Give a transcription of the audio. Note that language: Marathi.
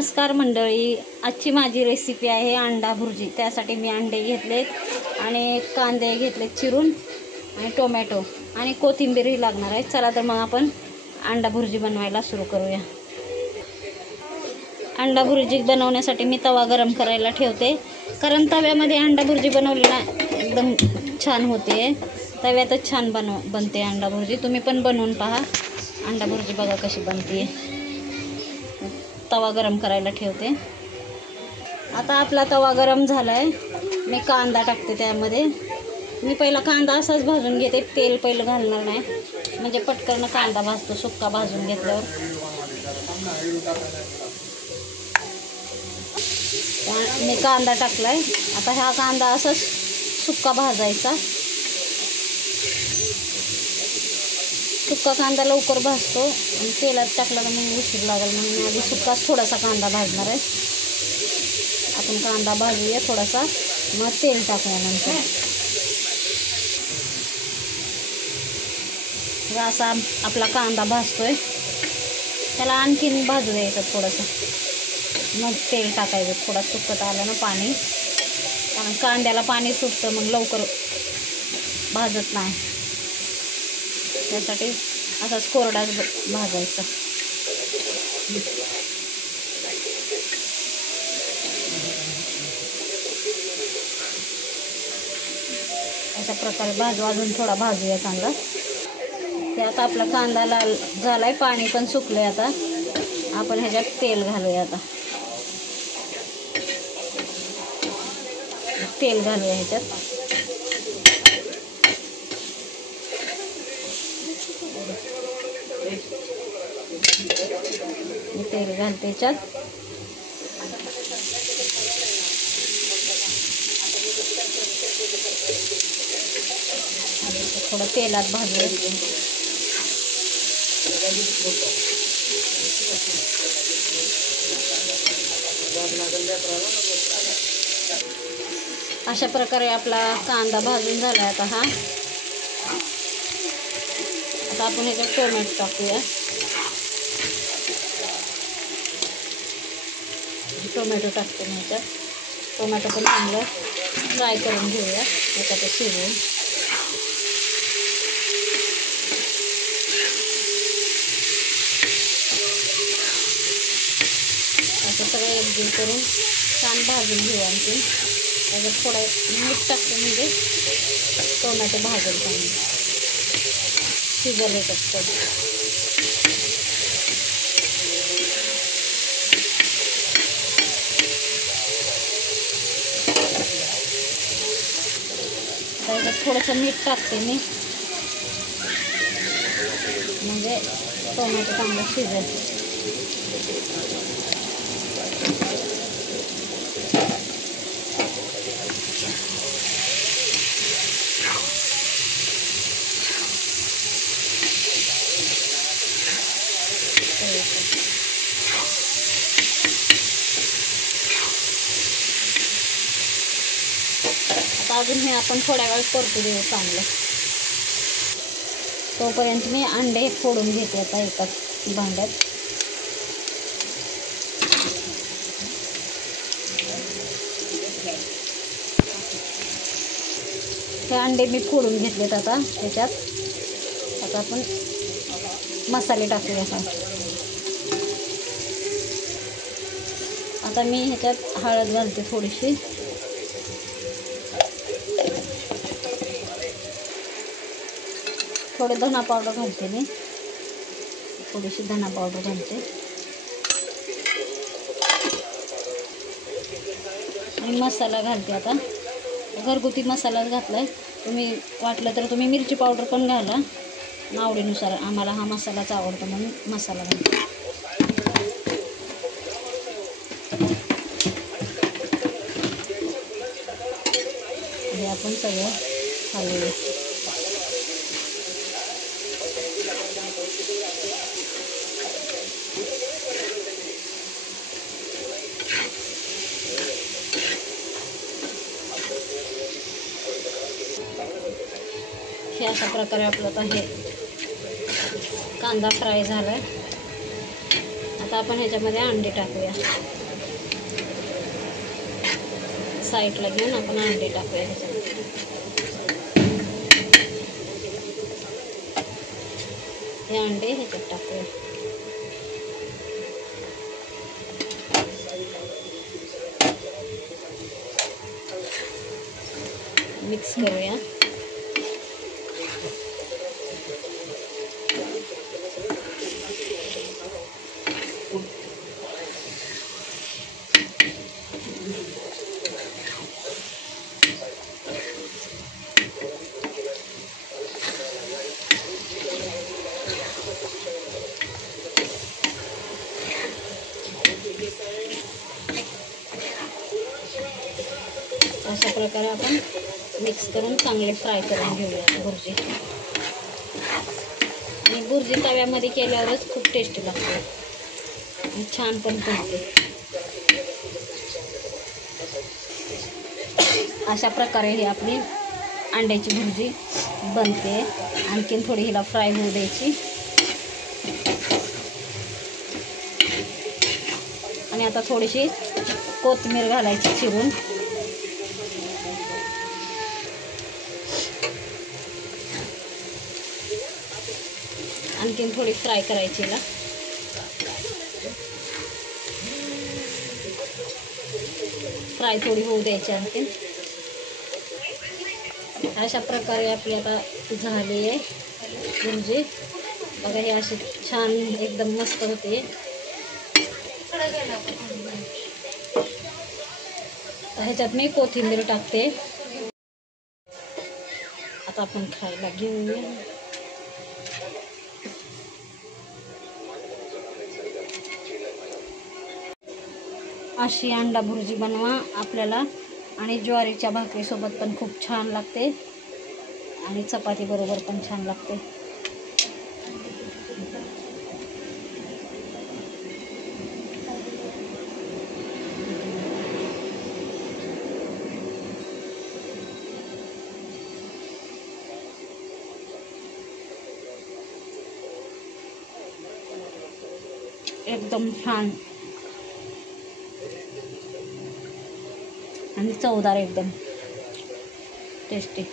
नमस्कार मंडळी, आजची माझी रेसिपी आहे अंडा भुर्जी। त्यासाठी मी अंडे घेतलेत आणि कांदे घेतलेत चिरून आणि टोमॅटो आणि कोथिंबीरही लागणार आहे। चला तर मग आपण अंडा भुर्जी बनवायला सुरू करूया। अंडा भुर्जी बनवण्यासाठी मी तवा गरम करायला ठेवते, कारण तव्यामध्ये अंडा भुर्जी बनवली ना एकदम छान होते। तव्यातच छान बनते अंडा भुर्जी। तुम्ही पण बनवून पहा अंडा भुर्जी, बघा कशी बनते। तवा गरम करायला ठेवते। आता आपला तवा गरम झालाय, मी कांदा टाकते त्यामध्ये। मी पहिला कांदा असाच भाजून घेते, तेल पहिलं घालणार नाही, म्हणजे पटकन कांदा भाजतो सुक्का भाजून घेतल्यावर। मी कांदा टाकलाय, आता हा कांदा असाच सुक्का भाजायचा। सुक्का कांदा लवकर भाजतो आणि तेलात टाकला तर मग उशीर लागेल, म्हणून मी आधी सुक्काच थोडासा कांदा भाजणार आहे। आपण कांदा भाजूया थोडासा, मग तेल टाकूया नंतर। असा आपला कांदा भाजतोय, त्याला आणखीन भाजू द्यायचं थोडंसं, मग तेल टाकायचं। थोडा सुकत आलं ना पाणी, कारण कांद्याला पाणी सुटतं मग लवकर भाजत नाही, त्यासाठी असाच कोरडाच भाजायचा। अशा प्रकारे अजून थोडा भाजूया कांदा। ते आता आपला कांदा लाल झालाय, पाणी पण सुकलंय। आता आपण ह्याच्यात तेल घालूया। आता तेल घालूया ह्याच्यात। तेल घालते ह्याच्यात। थोडं तेलात भाजूया। अशा प्रकारे आपला कांदा भाजून झाला। आता आपण ह्याच्यात टोमॅटो टाकूया। टोमॅटो टाकते मी ह्याच्यात। टोमॅटो पण चांगलं फ्राय करून घेऊया ह्याच्यात शिजवून। असं सगळं एकजीव करून छान भाजून घेऊ। आणखी त्याच्यात थोडं मीठ टाकते, म्हणजे टोमॅटो भाजून चांगलं शिजलं ह्याच्यात। त्याच्यात थोडंसं मीठ टाकते मी, म्हणजे टोमॅटो चांगलं शिजेल। आता अजून हे आपण थोड्या वेळ परतू देऊ चांगलं। तोपर्यंत मी अंडे फोडून घेते आता एकाच भांड्यात। हे अंडे मी फोडून घेतलेत। आता ह्याच्यात आता आपण मसाले टाकूया। आता मी ह्याच्यात हळद घालते थोडीशी, थोडे धना पावडर घालते मी, थोडीशी धना पावडर घालते आणि मसाला घालते। आता घरगुती मसालाच घातलाय, तुम्ही वाटलं तर तुम्ही मिरची पावडर पण घाला आवडीनुसार। आम्हाला हा मसालाच आवडतो म्हणून मसाला घालते। हे आपण सगळं हलवूया। हे अशा प्रकारे आपलं आता हे कांदा फ्राय झालाय। आता आपण ह्याच्यामध्ये अंडे टाकूया. साईडला घेऊन आपण अंडे टाकूया ह्याच्यामध्ये. हे अंडे ह्याच्यात टाकूया. मिक्स करूया. अशा प्रकारे आपण मिक्स करून चांगले फ्राय करून घेऊया भुर्जी. आणि भुर्जी तव्यामध्ये केल्यावरच खूप टेस्टी लागते आणि छान पण बनते. अशा प्रकारे ही आपली अंड्याची भुर्जी बनते. आणखीन थोडी हिला फ्राय होऊ द्यायची. आणि आता थोडीशी कोथिंबीर घालायची चिरून. आणखीन थोडी फ्राय करायची हिला. फ्राय थोडी होऊ द्यायची आणखीन. अशा प्रकारे आपली आता झाली आहे भुर्जी. बघा हे अशी छान एकदम मस्त होते. ह्याच्यात मी कोथिंबीर टाकते. आता आपण खायला घेऊया. अशी अंडा भुर्जी बनवा आपल्याला. आणि ज्वारीच्या भाकरीसोबत पण खूप छान लागते आणि चपाती बरोबर पण छान लागते. एकदम छान आणि चवदार एकदम टेस्टी.